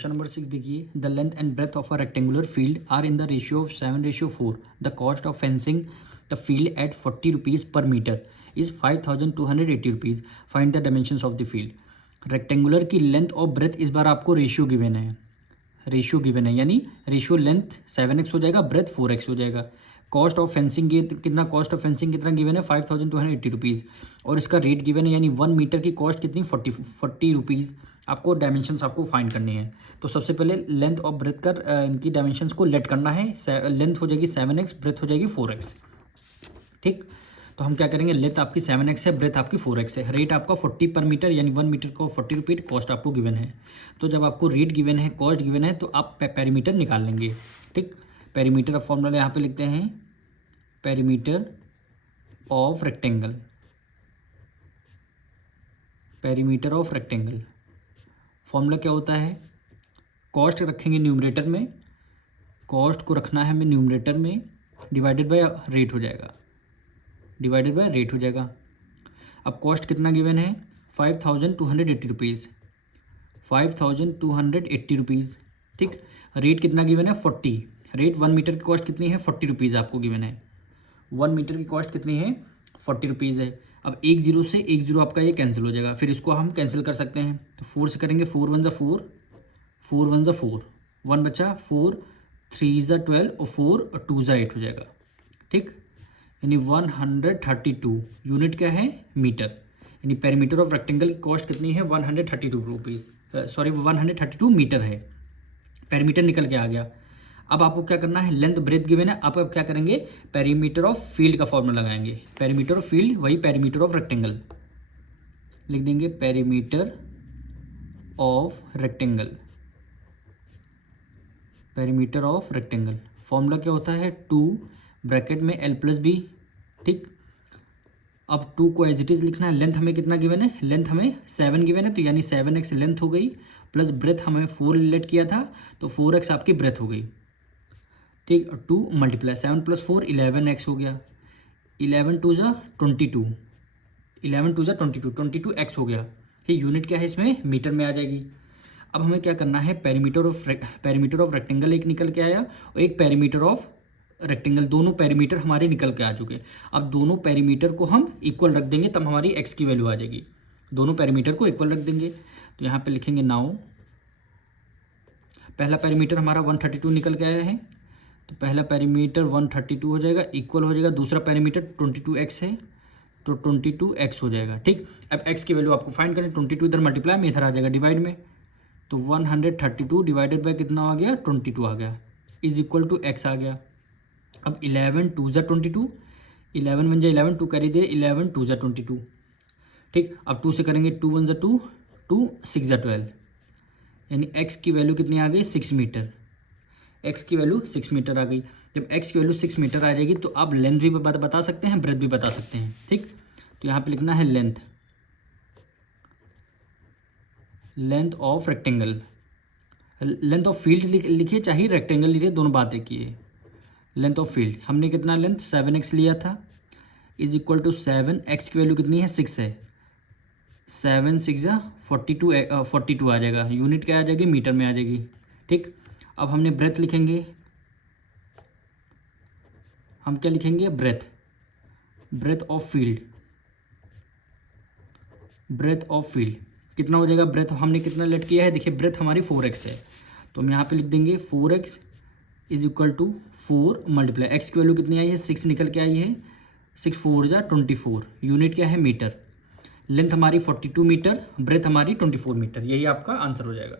Question number 6 देखिए, the length and breadth of a rectangular field are in the ratio of 7:4. The cost of fencing the field at 40 rupees per metre is 5280 rupees. Find the dimensions of the field. Rectangular की length और breadth इस बार आपको ratio given है. Ratio given है यानी ratio length 7x हो जाएगा, ब्रेथ 4x हो जाएगा. कॉस्ट ऑफ फेंसिंग कितना, कॉस्ट ऑफ फेंसिंग कितना गिवन है 5280 रुपीज़. और इसका रेट गिवन है यानी 1 मीटर की कॉस्ट कितनी 40 रुपीज़. आपको डायमेंशंस आपको फाइंड करनी है. तो सबसे पहले लेंथ और ब्रेथ का इनकी डायमेंशंस को लेट करना है. लेंथ हो जाएगी 7x, ब्रेथ हो जाएगी 4x. ठीक, तो हम क्या करेंगे, लेंथ आपकी 7x है, ब्रेथ आपकी 4x है. रेट आपका 40 पर मीटर यानी 1 मीटर को 40 रुपये. कॉस्ट आपको गिवन है. तो जब आपको रेट गिवन है, कॉस्ट गिवन है, तो आप पेरीमीटर निकाल लेंगे. ठीक, पेरीमीटर ऑफ फॉर्मूला यहाँ पे लिखते हैं, perimeter of rectangle. Perimeter of rectangle formula क्या होता है, कॉस्ट रखेंगे न्यूमरेटर में, कॉस्ट को रखना है हमें न्यूमरेटर में, डिवाइडेड बाय रेट हो जाएगा, डिवाइडेड बाय रेट हो जाएगा. अब कॉस्ट कितना गिवन है 5280 रुपीज़, 5280 रुपीज़. ठीक, रेट कितना गिवन है 40. रेट 1 मीटर की कॉस्ट कितनी है 40 रुपीज़ आपको गिवन है. 1 मीटर की कॉस्ट कितनी है 40 रुपीज़ है. अब 1 जीरो से 1 जीरो आपका ये कैंसिल हो जाएगा, फिर इसको हम कैंसिल कर सकते हैं. तो 4 से करेंगे, 4 1 ज़ा 4, 4 1 ज़ा 4, 1 बचा, 4 3 ज़ा 12 और 4 2 ज़ा 8 हो जाएगा. ठीक, यानी 132 यूनिट क्या है मीटर. यानी पेरीमीटर ऑफ रेक्टेंगल की कॉस्ट कितनी है 132 रुपीज़, सॉरी 132 मीटर है. पेरीमीटर निकल के आ गया. अब आपको क्या करना है, लेंथ ब्रेथ गिवन है, आप अब क्या करेंगे, पेरीमीटर ऑफ फील्ड का फॉर्मूला लगाएंगे. पेरीमीटर ऑफ फील्ड वही पेरीमीटर ऑफ रेक्टेंगल लिख देंगे, perimeter of rectangle. Perimeter of rectangle formula क्या होता है 2 ब्रैकेट में l+b. ठीक, अब 2 को एज इट इज़ लिखना है. लेंथ हमें कितना गिवन है, लेंथ हमें 7 गिवन है, तो यानी 7x लेंथ हो गई, प्लस ब्रेथ हमें 4 रिलेट किया था, तो 4x आपकी ब्रेथ हो गई. ठीक, 2 मल्टीप्लाई 7 + 4 11x हो गया. 11 2 ज़ा 22, 11 2 ज़ा 22, 22x हो गया. ठीक, यूनिट क्या है इसमें मीटर में आ जाएगी. अब हमें क्या करना है, पेरीमीटर ऑफ रेक्टेंगल एक निकल के आया और एक पेरीमीटर ऑफ रेक्टेंगल, दोनों पेरीमीटर हमारे निकल के आ चुके. अब दोनों पेरीमीटर को हम इक्वल रख देंगे, तब हमारी x की वैल्यू आ जाएगी. दोनों पेरीमीटर को इक्वल रख देंगे, तो यहाँ पे लिखेंगे नाउ, पहला पेरीमीटर हमारा 132 निकल के आया है, तो पहला पेरीमीटर 132 हो जाएगा, इक्वल हो जाएगा दूसरा पेरीमीटर 22x है, तो 22x हो जाएगा. ठीक, अब x की वैल्यू आपको फाइंड करें, 22 इधर मल्टीप्लाई में, इधर आ जाएगा डिवाइड में, तो 132 डिवाइडेड बाय कितना आ गया 22 आ गया, इज इक्वल टू x आ गया. अब 11 2 ज़ा 22, 11 1 ज़ा 11, 2 कैरी दे, 11 2 ज़ा 22. ठीक, अब 2 से करेंगे, 2 1 ज़ा 2, 2 6 ज़ा 12, यानी x की वैल्यू कितनी आ गई 6 मीटर. x की वैल्यू 6 मीटर आ गई. जब x की वैल्यू 6 मीटर आ जाएगी, तो आप लेंथ भी बता सकते हैं, ब्रेथ भी बता सकते हैं. ठीक, तो यहाँ पे लिखना है length, length of rectangle. Length of field लिखिए चाहे रेक्टेंगल लिखिए, दोनों बात एक ही है. लेंथ ऑफ फील्ड हमने कितना लेंथ 7x लिया था, इज इक्वल टू 7, x की वैल्यू कितनी है 6 है, 7 6 ज़ा 42 आ जाएगा. यूनिट क्या आ जाएगी मीटर में आ जाएगी. ठीक, अब हमने ब्रेथ लिखेंगे, हम क्या लिखेंगे breadth, breadth of field, breadth of field कितना हो जाएगा, ब्रेथ हमने कितना लेट किया है, देखिए ब्रेथ हमारी 4x है, तो हम यहाँ पे लिख देंगे 4x is equal to 4 multiply x की वैल्यू कितनी आई है 6 निकल के आई है, 6 4 ज़ा 24, यूनिट क्या है मीटर. लेंथ हमारी 42 मीटर, ब्रेथ हमारी 24 मीटर. यही आपका आंसर हो जाएगा.